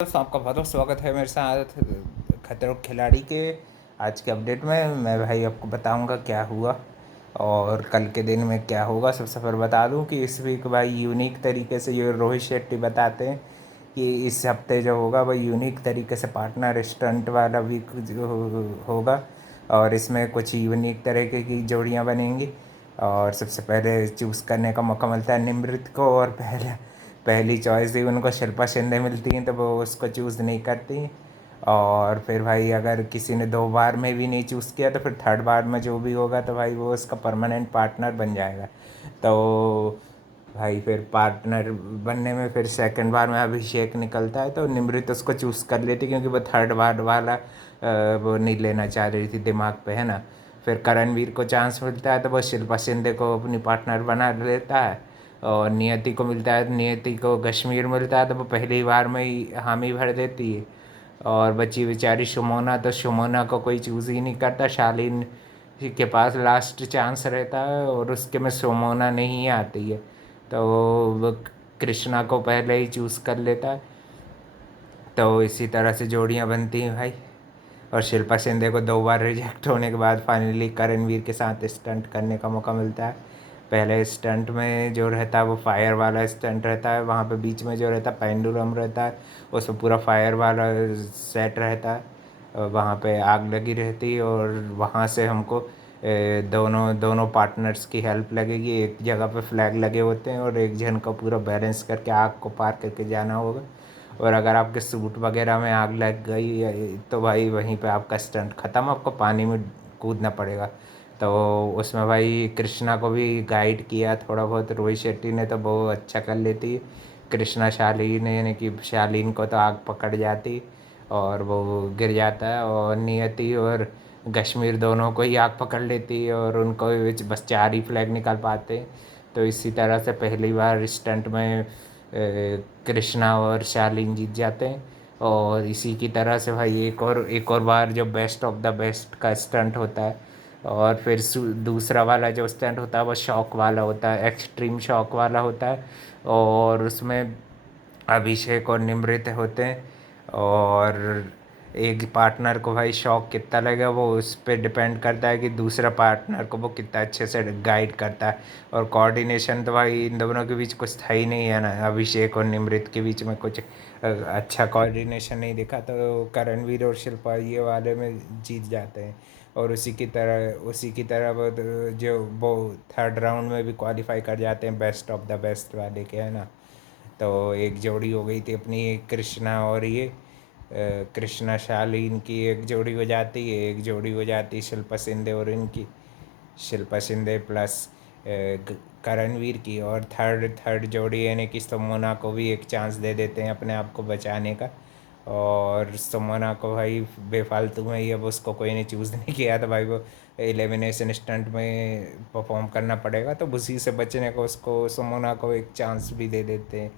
दोस्तों, आपका बहुत बहुत स्वागत है मेरे साथ खतरों के खिलाड़ी के आज के अपडेट में। मैं भाई आपको बताऊंगा क्या हुआ और कल के दिन में क्या होगा। सबसे पहले बता दूं कि इस वीक भाई यूनिक तरीके से ये रोहित शेट्टी बताते हैं कि इस हफ्ते जो होगा वह यूनिक तरीके से पार्टनर स्टंट वाला वीक होगा और इसमें कुछ यूनिक तरीके की जोड़ियां बनेंगी। और सबसे पहले चूज़ करने का मौका मिलता है निमृत को और पहली चॉइस ही उनको शिल्पा शिंदे मिलती हैं तो वो उसको चूज़ नहीं करती। और फिर भाई अगर किसी ने 2 बार में भी नहीं चूज़ किया तो फिर थर्ड बार में जो भी होगा तो भाई वो उसका परमानेंट पार्टनर बन जाएगा। तो भाई फिर पार्टनर बनने में फिर सेकंड बार में अभिषेक निकलता है तो निमृत उसको चूज़ कर लेती क्योंकि वो थर्ड बार वाला वो नहीं लेना चाह रही थी दिमाग पे, है ना। फिर करणवीर को चांस मिलता है तो वो शिल्पा शिंदे को अपनी पार्टनर बना लेता है। और नियति को मिलता है, नियति को कश्मीर मिलता है तो वो पहली बार में ही हामी भर देती है। और बची बेचारी सुमोना, तो सुमोना को कोई चूज़ ही नहीं करता। शालीन के पास लास्ट चांस रहता है और उसके में सुमोना नहीं आती है तो वो कृष्णा को पहले ही चूज़ कर लेता है। तो इसी तरह से जोड़ियाँ बनती हैं भाई। और शिल्पा शिंदे को 2 बार रिजेक्ट होने के बाद फाइनली करणवीर के साथ स्टंट करने का मौका मिलता है। पहले स्टंट में जो रहता है वो फायर वाला स्टंट रहता है, वहाँ पे बीच में जो रहता है पेंडुलम रहता है, उसमें पूरा फायर वाला सेट रहता है। और वहाँ पे आग लगी रहती है और वहाँ से हमको दोनों दोनों पार्टनर्स की हेल्प लगेगी। एक जगह पे फ्लैग लगे होते हैं और एक जन को पूरा बैलेंस करके आग को पार करके जाना होगा। और अगर आपके सूट वगैरह में आग लग गई तो भाई वहीं पे आपका स्टंट ख़त्म, आपको पानी में कूदना पड़ेगा। तो उसमें भाई कृष्णा को भी गाइड किया थोड़ा बहुत रोहित शेट्टी ने, तो वो अच्छा कर लेती। कृष्णा शालीन यानी कि शालीन को तो आग पकड़ जाती और वो गिर जाता है। और नियति और कश्मीर दोनों को ही आग पकड़ लेती है और उनको बस 4 ही फ्लैग निकाल पाते। तो इसी तरह से पहली बार स्टंट में कृष्णा और शालीन जीत जाते हैं। और इसी की तरह से भाई एक और बार जो बेस्ट ऑफ द बेस्ट का स्टंट होता है। और फिर दूसरा वाला जो स्टंट होता है वो शॉक वाला होता है, एक्सट्रीम शॉक वाला होता है। और उसमें अभिषेक और निमृत होते हैं। और एक पार्टनर को भाई शौक कितना लगेगा वो उस पर डिपेंड करता है कि दूसरा पार्टनर को वो कितना अच्छे से गाइड करता है। और कोऑर्डिनेशन तो भाई इन दोनों के बीच कुछ था ही नहीं, है ना। अभिषेक और निमृत के बीच में कुछ अच्छा कोऑर्डिनेशन नहीं दिखा तो करणवीर और शिल्पा ये वाले में जीत जाते हैं। और उसी की तरह वो वो थर्ड राउंड में भी क्वालिफाई कर जाते हैं बेस्ट ऑफ द बेस्ट वाले के, है ना। तो एक जोड़ी हो गई थी अपनी, एक कृष्णा और ये कृष्णा शालीन की एक जोड़ी हो जाती है, एक जोड़ी हो जाती है शिल्पा शिंदे और इनकी, शिल्पा शिंदे प्लस करणवीर की। और थर्ड थर्ड जोड़ी यानी कि सुमोना को भी एक चांस दे देते हैं अपने आप को बचाने का। और सुमोना को भाई बेफालतू में ही अब उसको कोई ने चूज़ नहीं किया तो भाई वो एलिमिनेशन स्टंट में परफॉर्म करना पड़ेगा, तो उसी से बचने को उसको सुमोना को एक चांस भी दे देते हैं।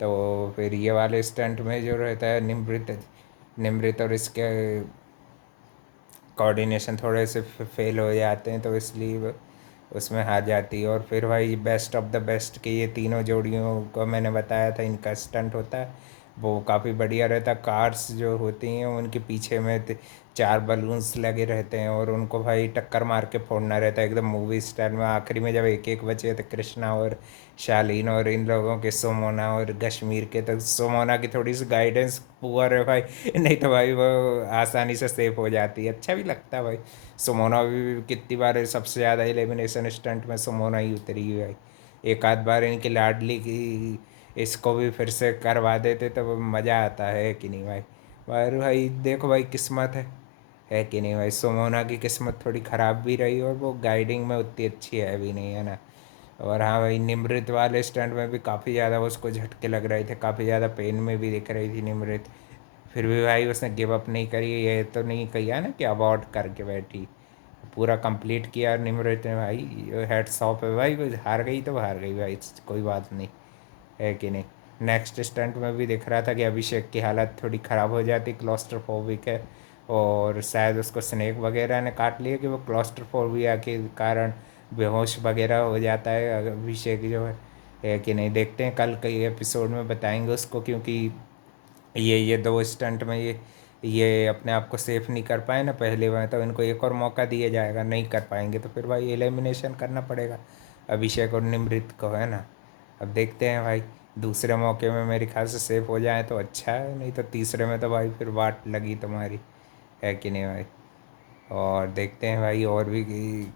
तो फिर ये वाले स्टंट में जो रहता है निमृत निमृत और इसके कोऑर्डिनेशन थोड़े से फेल हो जाते हैं तो इसलिए वो उसमें हार जाती है। और फिर भाई बेस्ट ऑफ द बेस्ट के ये तीनों जोड़ियों को मैंने बताया था इनका स्टंट होता है वो काफ़ी बढ़िया रहता है। कार्स जो होती हैं उनके पीछे में 4 बलून्स लगे रहते हैं और उनको भाई टक्कर मार के फोड़ना रहता है एकदम मूवी स्टाइल में। आखिरी में जब एक एक बचे तो कृष्णा और शालीन और इन लोगों के सोमोना और कश्मीर के, तो सोमोना की थोड़ी सी गाइडेंस पुअर है भाई नहीं तो भाई वो आसानी से सेफ हो जाती है। अच्छा भी लगता है भाई। सोमोना भी कितनी बार सबसे ज़्यादा एलिमिनेशन स्टंट में सोमोना ही उतरी है भाई। एक आध बार इनकी लाडली की इसको भी फिर से करवा देते तो वो मज़ा आता है कि नहीं भाई। पर भाई देखो भाई किस्मत है कि नहीं भाई। सोमोना की किस्मत थोड़ी ख़राब भी रही और वो गाइडिंग में उतनी अच्छी है भी नहीं, है ना। और हाँ भाई निमृत वाले स्टंट में भी काफ़ी ज़्यादा उसको झटके लग रहे थे, काफ़ी ज़्यादा पेन में भी दिख रही थी निमृत। फिर भी भाई उसने गिव अप नहीं करी, ये तो नहीं किया ना कि अबॉर्ट करके बैठी, पूरा कंप्लीट किया निमृत ने भाई। हेड्स ऑफ है भाई, वो हार गई तो हार गई भाई, कोई बात नहीं, है कि नहीं। नेक्स्ट स्टंट में भी दिख रहा था कि अभिषेक की हालत थोड़ी ख़राब हो जाती, क्लॉस्ट्रोफोबिक है। और शायद उसको स्नेक वगैरह ने काट लिया कि वो क्लॉस्ट्रोफोबिया के कारण बेहोश वगैरह हो जाता है अभिषेक जो है कि नहीं। देखते हैं कल के एपिसोड में बताएंगे उसको, क्योंकि ये दो स्टंट में ये अपने आप को सेफ नहीं कर पाए ना पहले में, तो इनको एक और मौका दिया जाएगा, नहीं कर पाएंगे तो फिर भाई एलिमिनेशन करना पड़ेगा अभिषेक और निमृत को, है ना। अब देखते हैं भाई, दूसरे मौके में मेरे ख्याल से सेफ हो जाए तो अच्छा है, नहीं तो तीसरे में तो भाई फिर वाट लगी तुम्हारी, है कि नहीं भाई। और देखते हैं भाई और भी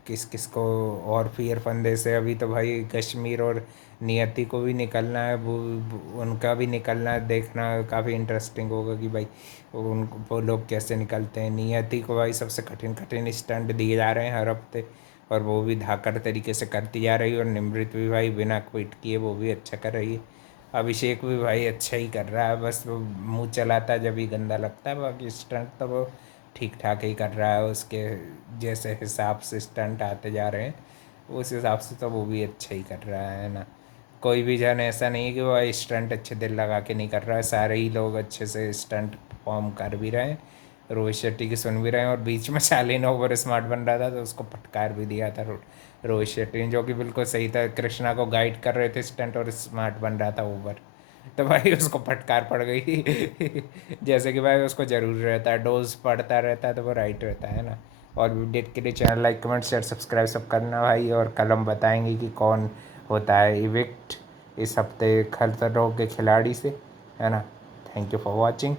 किस किस को, और फिर फंदे से अभी तो भाई कश्मीर और नियति को भी निकलना है, उनका भी निकलना है, देखना काफ़ी इंटरेस्टिंग होगा कि भाई वो लोग कैसे निकलते हैं। नियति को भाई सबसे कठिन कठिन स्टंट दिए जा रहे हैं हर हफ्ते, और वो भी धाकड़ तरीके से करती जा रही है, और निमृत भी भाई बिना क्विट किए वो भी अच्छा कर रही है। अभिषेक भी भाई अच्छा ही कर रहा है, बस वो मुंह चलाता है जब भी गंदा लगता है, बाकी स्टंट तो वो ठीक ठाक ही कर रहा है, उसके जैसे हिसाब से स्टंट आते जा रहे हैं उस हिसाब से तो वो भी अच्छा ही कर रहा है ना। कोई भी जन ऐसा नहीं है कि वो स्टंट अच्छे दिल लगा के नहीं कर रहा है, सारे ही लोग अच्छे से स्टंट परफॉर्म कर भी रहे हैं। रोहित शेट्टी की सुन भी रहे हैं, और बीच में शालीन ओवर स्मार्ट बन रहा था तो उसको फटकार भी दिया था रोहित शेट्टी ने, जो कि बिल्कुल सही था, कृष्णा को गाइड कर रहे थे स्टंट और स्मार्ट बन रहा था ओवर, तो भाई उसको फटकार पड़ गई जैसे कि भाई उसको ज़रूर रहता है, डोज पड़ता रहता है तो वो राइट रहता है ना। और वीडियो के लिए channel like comment share subscribe सब करना भाई, और कल हम बताएंगे कि कौन होता है इविक्ट इस हफ्ते खतरों के खिलाड़ी से, है ना। Thank you for watching.